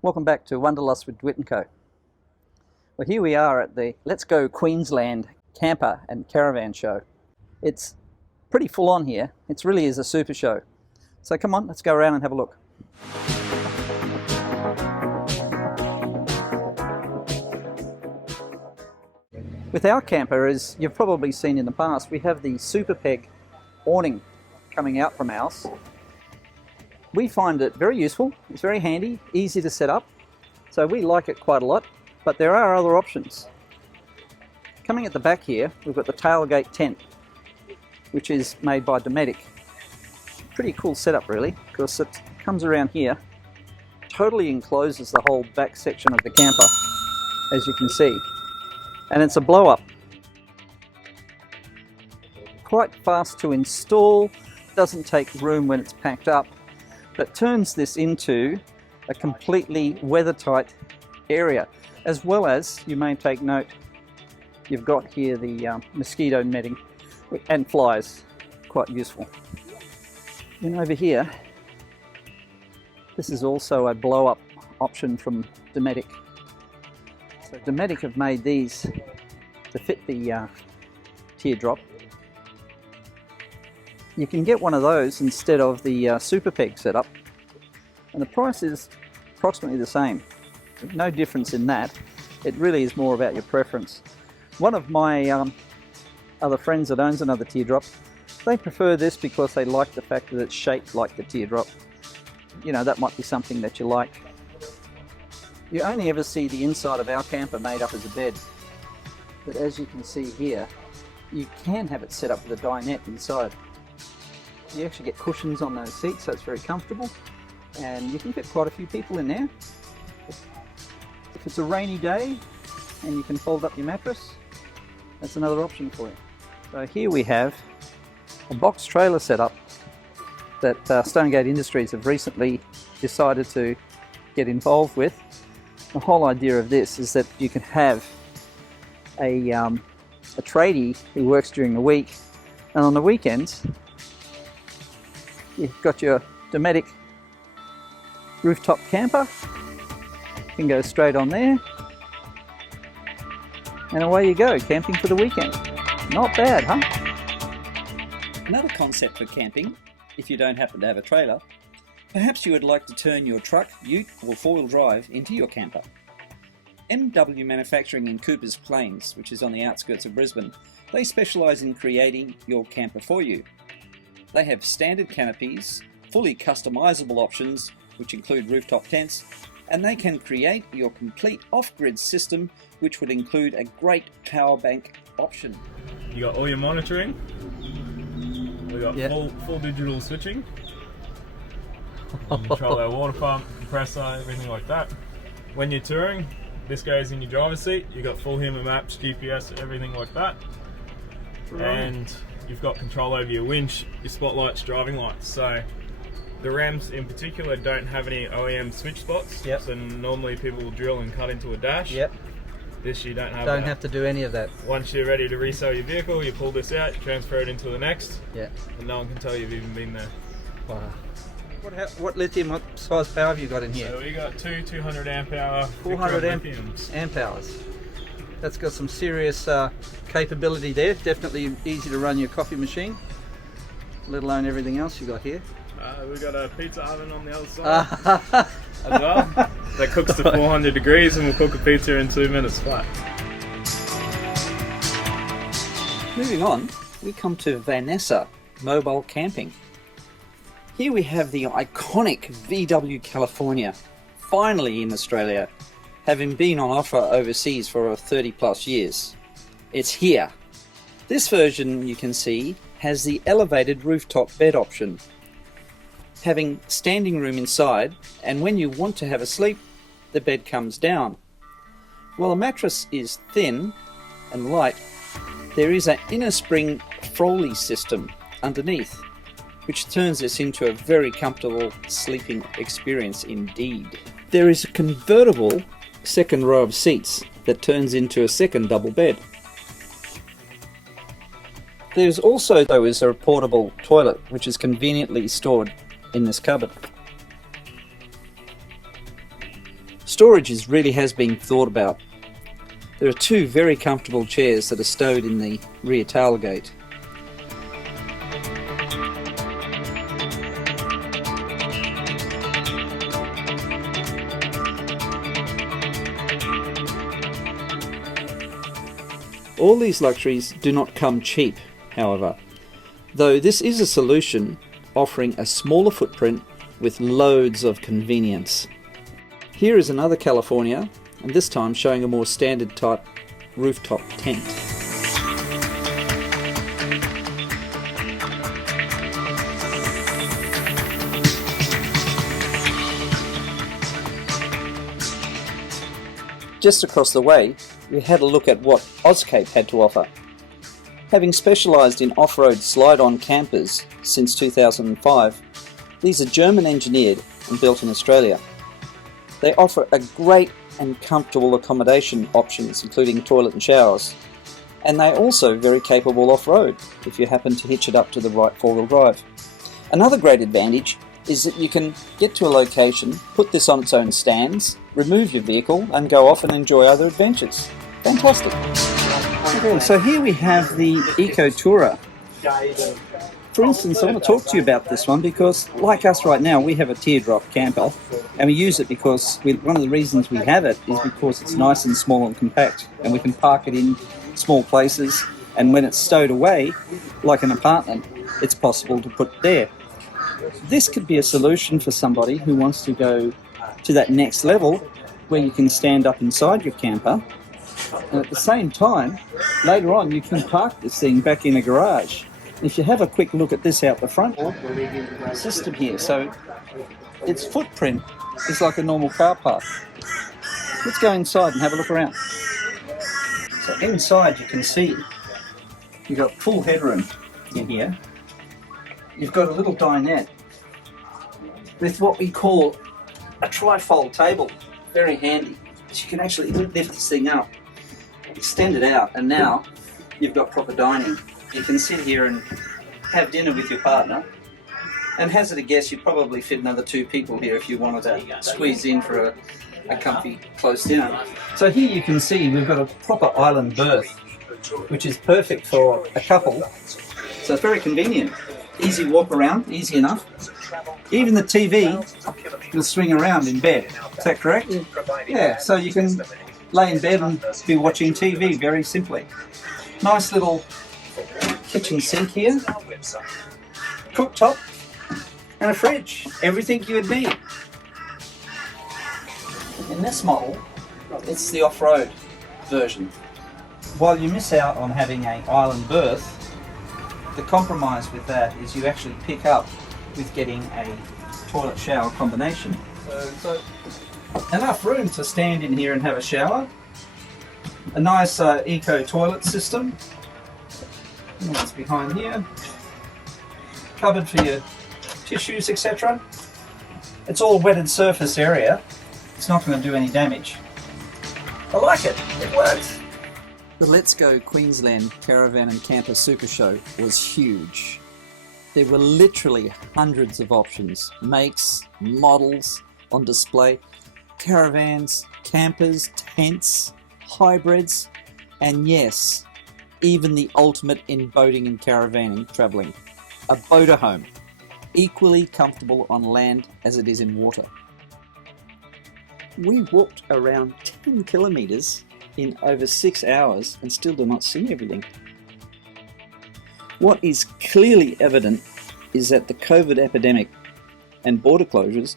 Welcome back to Wanderlust with Dwight & Co. Well, here we are at the Let's Go Queensland Camper and Caravan show. It's pretty full on here. It really is a super show. So come on, let's go around and have a look. With our camper, as you've probably seen in the past, we have the Super Peg awning coming out from ours. We find it very useful, it's very handy, easy to set up, so we like it quite a lot, but there are other options. Coming at the back here, we've got the tailgate tent, which is made by Dometic. Pretty cool setup really, because it comes around here, totally encloses the whole back section of the camper, as you can see. And it's a blow up. Quite fast to install, doesn't take room when it's packed up, but turns this into a completely weather-tight area. As well as, you may take note, you've got here the mosquito netting and flies, quite useful. Then over here, this is also a blow-up option from Dometic. So Dometic have made these to fit the teardrop. You can get one of those instead of the Super Peg setup, and the price is approximately the same. No difference in that. It really is more about your preference. One of my other friends that owns another teardrop, they prefer this because they like the fact that it's shaped like the teardrop. You know, that might be something that you like. You only ever see the inside of our camper made up as a bed, but as you can see here, you can have it set up with a dinette inside. You actually get cushions on those seats, so it's very comfortable, and you can fit quite a few people in there. If it's a rainy day and you can fold up your mattress, that's another option for you. So here we have a box trailer setup that Stonegate Industries have recently decided to get involved with. The whole idea of this is that you can have a tradie who works during the week, and on the weekends you've got your Dometic rooftop camper. You can go straight on there, and away you go, camping for the weekend. Not bad, huh? Another concept for camping, if you don't happen to have a trailer, perhaps you would like to turn your truck, ute or four-wheel drive into your camper. MW Manufacturing in Coopers Plains, which is on the outskirts of Brisbane, they specialise in creating your camper for you. They have standard canopies, fully customisable options, which include rooftop tents, and they can create your complete off-grid system, which would include a great power bank option. You got all your monitoring, we got full digital switching. You control our water pump, compressor, everything like that. When you're touring, this goes in your driver's seat. You've got full human maps, GPS, everything like that. Right. And you've got control over your winch, your spotlights, driving lights. So the Rams in particular don't have any OEM switch spots. Yep. So normally people will drill and cut into a dash. Yep. This you don't have. Don't have to do any of that. Once you're ready to resell your vehicle, you pull this out, transfer it into the next. Yeah. And no one can tell you've even been there. Wow. What lithium, what size power have you got in here? So we got two 200 amp hour 400 amp hours. That's got some serious capability there. Definitely easy to run your coffee machine, let alone everything else you got here. We've got a pizza oven on the other side as well. That cooks to 400 degrees and we'll cook a pizza in 2 minutes flat. Moving on, we come to Essa Mobile Camping. Here we have the iconic VW California, finally in Australia, having been on offer overseas for 30 plus years. It's here. This version, you can see, has the elevated rooftop bed option, having standing room inside, and when you want to have a sleep, the bed comes down. While the mattress is thin and light, there is an inner spring Froley system underneath, which turns this into a very comfortable sleeping experience indeed. There is a convertible second row of seats that turns into a second double bed. There's also, though, is a portable toilet, which is conveniently stored in this cupboard. Storage really has been thought about. There are two very comfortable chairs that are stowed in the rear tailgate. All these luxuries do not come cheap, however, though this is a solution offering a smaller footprint with loads of convenience. Here is another California, and this time showing a more standard type rooftop tent. Just across the way, we had a look at what Ozcape had to offer. Having specialised in off-road slide-on campers since 2005, these are German engineered and built in Australia. They offer a great and comfortable accommodation options, including toilet and showers, and they're also very capable off-road if you happen to hitch it up to the right four-wheel drive. Another great advantage is that you can get to a location, put this on its own stands, remove your vehicle and go off and enjoy other adventures. Fantastic. Okay, so here we have the Eco Tourer. For instance, I want to talk to you about this one because, like us right now, we have a teardrop camper and we use it because one of the reasons we have it is because it's nice and small and compact, and we can park it in small places, and when it's stowed away, like an apartment, it's possible to put there. This could be a solution for somebody who wants to go to that next level where you can stand up inside your camper, and at the same time, later on, you can park this thing back in a garage. If you have a quick look at this out the front system here, so its footprint is like a normal car park. Let's go inside and have a look around. So inside you can see you've got full headroom in here. You've got a little dinette with what we call a trifold table, very handy. So you can actually lift this thing up, extend it out, and now you've got proper dining. You can sit here and have dinner with your partner, and hazard a guess, you'd probably fit another 2 people here if you wanted to squeeze in for a comfy close dinner. So here you can see we've got a proper island berth, which is perfect for a couple. So it's very convenient. Easy walk around, easy enough. Even the TV will swing around in bed. Is that correct? Yeah, so you can lay in bed and be watching TV very simply. Nice little kitchen sink here, cooktop, and a fridge. Everything you would need. In this model, it's the off-road version. While you miss out on having an island berth, the compromise with that is you actually pick up with getting a toilet shower combination. So enough room to stand in here and have a shower. A nice eco toilet system. What's behind here? Cupboard for your tissues, etc. It's all wetted surface area. It's not going to do any damage. I like it. It works. The Let's Go Queensland Caravan and Camper Super Show was huge. There were literally hundreds of options, makes, models on display, caravans, campers, tents, hybrids, and yes, even the ultimate in boating and caravanning travelling, a motorhome, equally comfortable on land as it is in water. We walked around 10 kilometres in over 6 hours and still do not see everything. What is clearly evident is that the COVID epidemic and border closures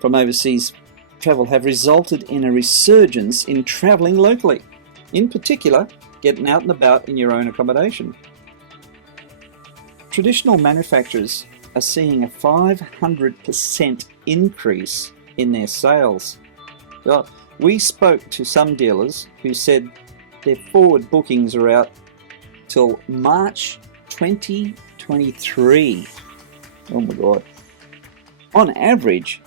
from overseas travel have resulted in a resurgence in travelling locally, in particular getting out and about in your own accommodation. Traditional manufacturers are seeing a 500% increase in their sales. Well, we spoke to some dealers who said their forward bookings are out till March 2023. Oh my God. On average,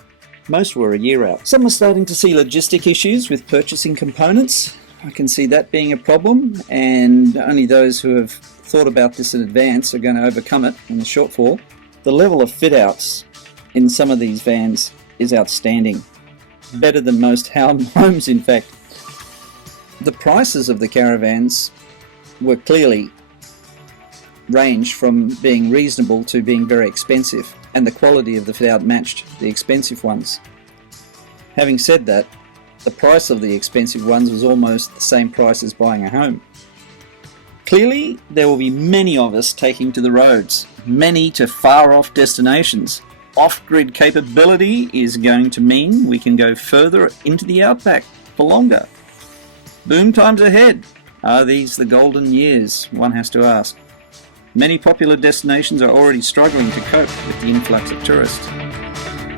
most were a year out. Some are starting to see logistic issues with purchasing components. I can see that being a problem, and only those who have thought about this in advance are going to overcome it in the shortfall. The level of fit outs in some of these vans is outstanding. better than most homes in fact. The prices of the caravans were clearly ranged from being reasonable to being very expensive, and the quality of the fit out matched the expensive ones. Having said that, the price of the expensive ones was almost the same price as buying a home. Clearly, there will be many of us taking to the roads, many to far off destinations. Off-grid capability is going to mean we can go further into the outback for longer. Boom times ahead. Are these the golden years? One has to ask. Many popular destinations are already struggling to cope with the influx of tourists.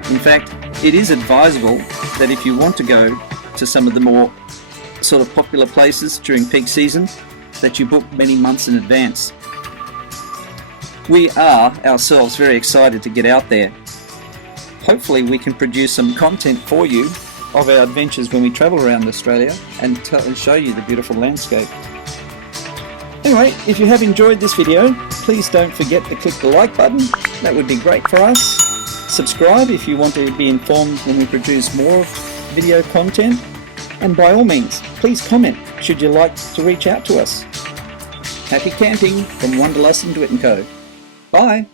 In fact, it is advisable that if you want to go to some of the more sort of popular places during peak season, that you book many months in advance. We are ourselves very excited to get out there. Hopefully we can produce some content for you of our adventures when we travel around Australia and show you the beautiful landscape. Anyway, if you have enjoyed this video, please don't forget to click the like button. That would be great for us. Subscribe if you want to be informed when we produce more video content. And by all means, please comment should you like to reach out to us. Happy camping from Wanderlust and Dwit & Co. Bye!